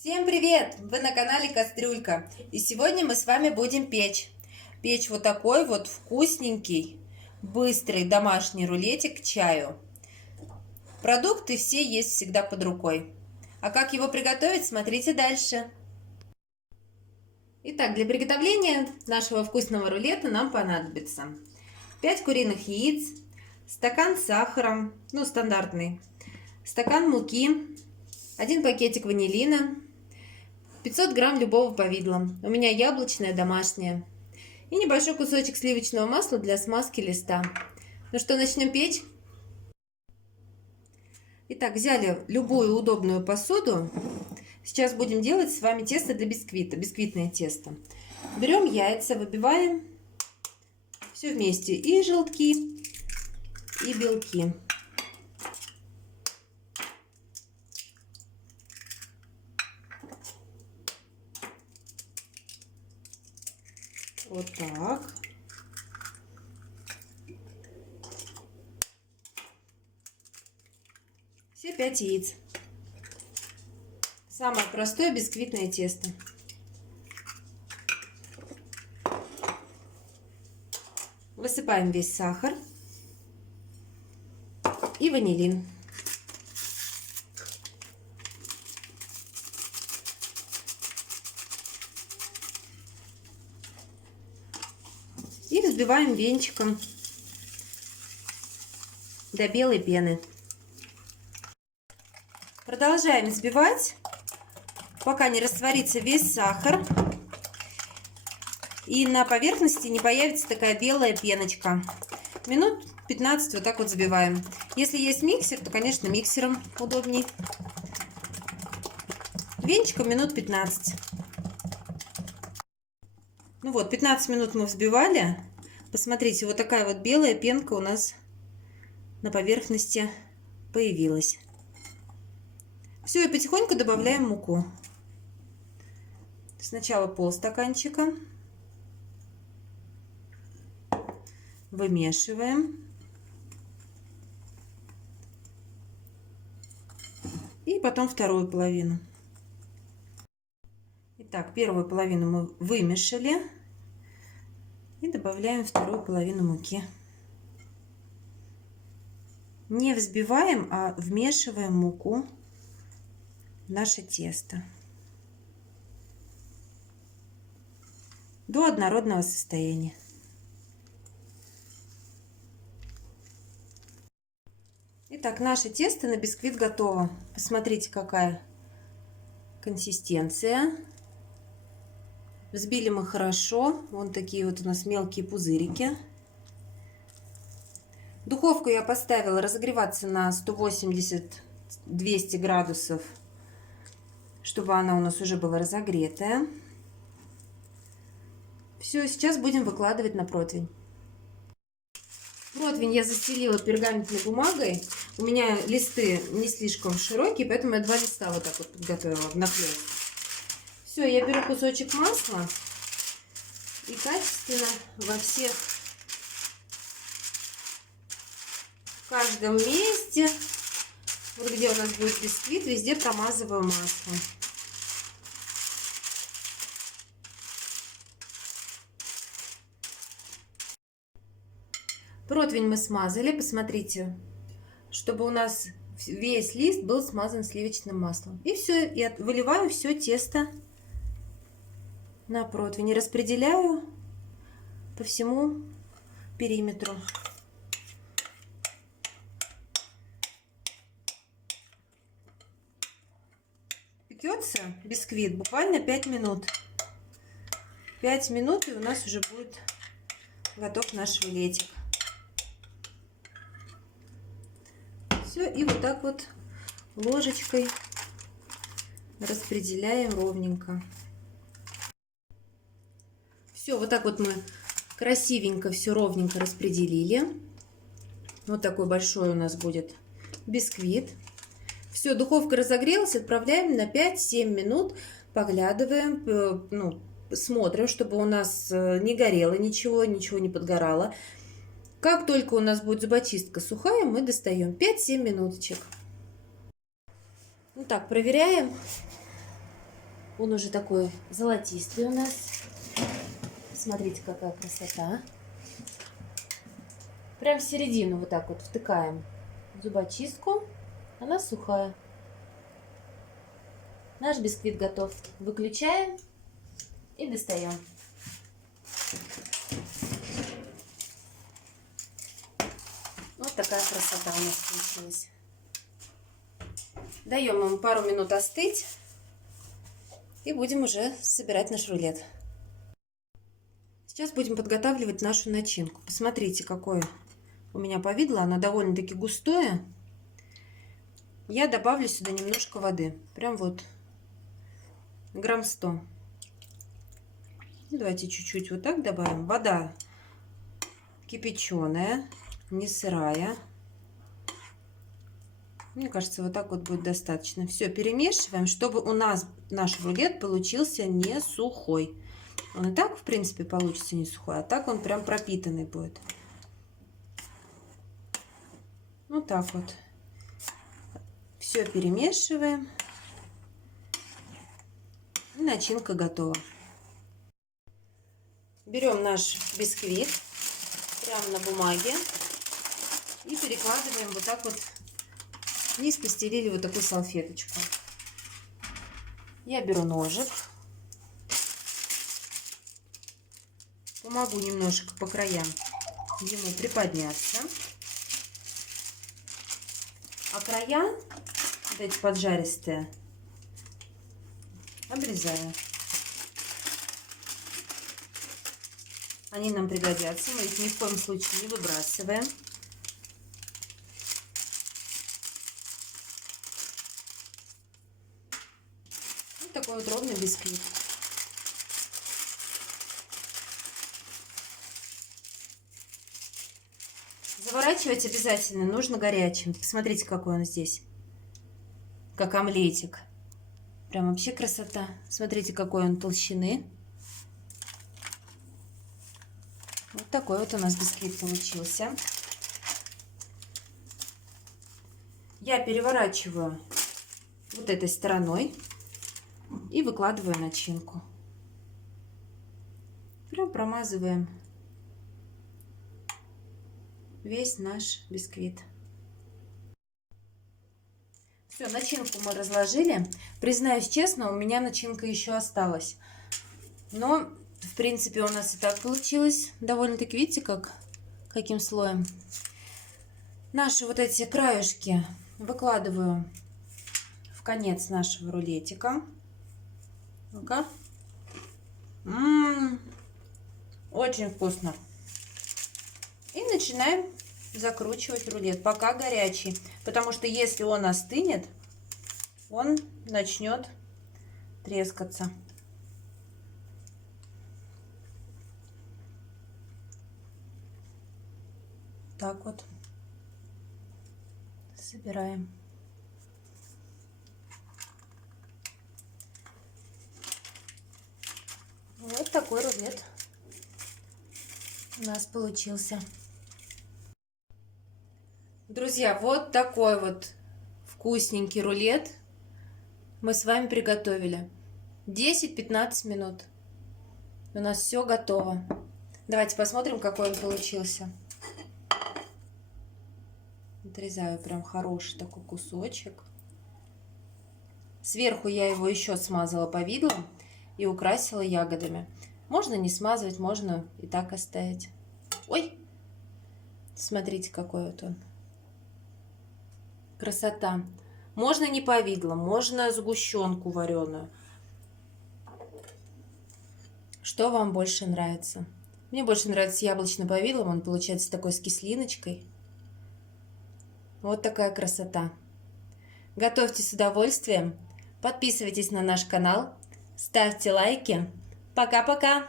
Всем привет! Вы на канале Кастрюлька. И сегодня мы с вами будем печь. Печь вот такой вот вкусненький, быстрый домашний рулетик к чаю. Продукты все есть всегда под рукой. А как его приготовить, смотрите дальше. Итак, для приготовления нашего вкусного рулета нам понадобится 5 куриных яиц, стакан сахара, стандартный, стакан муки, 1 пакетик ванилина, 500 грамм любого повидла, у меня яблочное домашнее, и небольшой кусочек сливочного масла для смазки листа. Ну что, начнем печь? Итак, взяли любую удобную посуду. Сейчас будем делать с вами тесто для бисквита, бисквитное тесто. Берем яйца, выбиваем все вместе, и желтки, и белки. Вот так. Все 5 яиц. Самое простое бисквитное тесто. Высыпаем весь сахар и ванилин. И взбиваем венчиком до белой пены. Продолжаем взбивать, пока не растворится весь сахар и на поверхности не появится такая белая пеночка. Минут 15 вот так вот взбиваем. Если есть миксер, то, конечно, миксером удобней. Венчиком минут 15. Ну вот, 15 минут мы взбивали. Посмотрите, вот такая вот белая пенка у нас на поверхности появилась. Все, и потихоньку добавляем муку. Сначала полстаканчика. Вымешиваем. И потом вторую половину. Итак, первую половину мы вымешали. И добавляем вторую половину муки. Не взбиваем, а вмешиваем муку в наше тесто до однородного состояния. Итак, наше тесто на бисквит готово. Посмотрите, какая консистенция. Взбили мы хорошо. Вон такие вот у нас мелкие пузырики. Духовку я поставила разогреваться на 180-200 градусов, чтобы она у нас уже была разогретая. Все, сейчас будем выкладывать на противень. Противень я застелила пергаментной бумагой. У меня листы не слишком широкие, поэтому я 2 листа вот так вот подготовила внахлёст. Все, я беру кусочек масла и качественно во всех, в каждом месте, вот где у нас будет бисквит, везде промазываю маслом. Противень мы смазали, посмотрите, чтобы у нас весь лист был смазан сливочным маслом. И все, я выливаю все тесто на противень и распределяю по всему периметру. Пекется бисквит буквально 5 минут. 5 минут, и у нас уже будет готов наш рулетик. Все, и вот так вот ложечкой распределяем ровненько. Все, вот так вот мы красивенько все ровненько распределили. Вот такой большой у нас будет бисквит. Все, духовка разогрелась, отправляем на 5-7 минут, поглядываем, смотрим, чтобы у нас не горело ничего, ничего не подгорало. Как только у нас будет зубочистка сухая, мы достаем. 5-7 минуточек. Вот так проверяем. Он уже такой золотистый у нас. Смотрите, какая красота. Прям в середину вот так вот втыкаем зубочистку. Она сухая. Наш бисквит готов. Выключаем и достаем. Вот такая красота у нас получилась. Даем ему пару минут остыть. И будем уже собирать наш рулет. Сейчас будем подготавливать нашу начинку. Посмотрите, какое у меня повидло. Оно довольно-таки густое. Я добавлю сюда немножко воды. Прям вот грамм 100. Давайте чуть-чуть вот так добавим. Вода кипяченая, не сырая. Мне кажется, вот так вот будет достаточно. Все перемешиваем, чтобы у нас наш рулет получился не сухой. Он и так, в принципе, получится не сухой, а так он прям пропитанный будет. Вот так вот. Все перемешиваем. И начинка готова. Берем наш бисквит прямо на бумаге и перекладываем вот так вот. Вниз постелили вот такую салфеточку. Я беру ножик. Помогу немножко по краям ему приподняться. А края, вот эти поджаристые, обрезаю. Они нам пригодятся, мы их ни в коем случае не выбрасываем. Вот такой вот ровный бисквит. Заворачивать обязательно нужно горячим. Посмотрите, какой он здесь. Как омлетик. Прям вообще красота. Смотрите, какой он толщины. Вот такой вот у нас бисквит получился. Я переворачиваю вот этой стороной и выкладываю начинку. Прям промазываем весь наш бисквит. Все, начинку мы разложили. Признаюсь честно, у меня начинка еще осталась. Но, в принципе, у нас и так получилось. Довольно-таки, видите, каким слоем. Наши вот эти краюшки выкладываю в конец нашего рулетика. Ну-ка. Очень вкусно. И начинаем закручивать рулет, пока горячий. Потому что если он остынет, он начнет трескаться. Так вот. Собираем. Вот такой рулет у нас получился. Друзья, вот такой вот вкусненький рулет мы с вами приготовили. 10-15 минут. У нас все готово. Давайте посмотрим, какой он получился. Отрезаю прям хороший такой кусочек. Сверху я его еще смазала повидлом и украсила ягодами. Можно не смазывать, можно и так оставить. Ой! Смотрите, какой вот он. Красота. Можно не повидлом, можно сгущенку вареную. Что вам больше нравится? Мне больше нравится яблочный повидлом. Он получается такой с кислиночкой. Вот такая красота. Готовьте с удовольствием. Подписывайтесь на наш канал. Ставьте лайки. Пока-пока.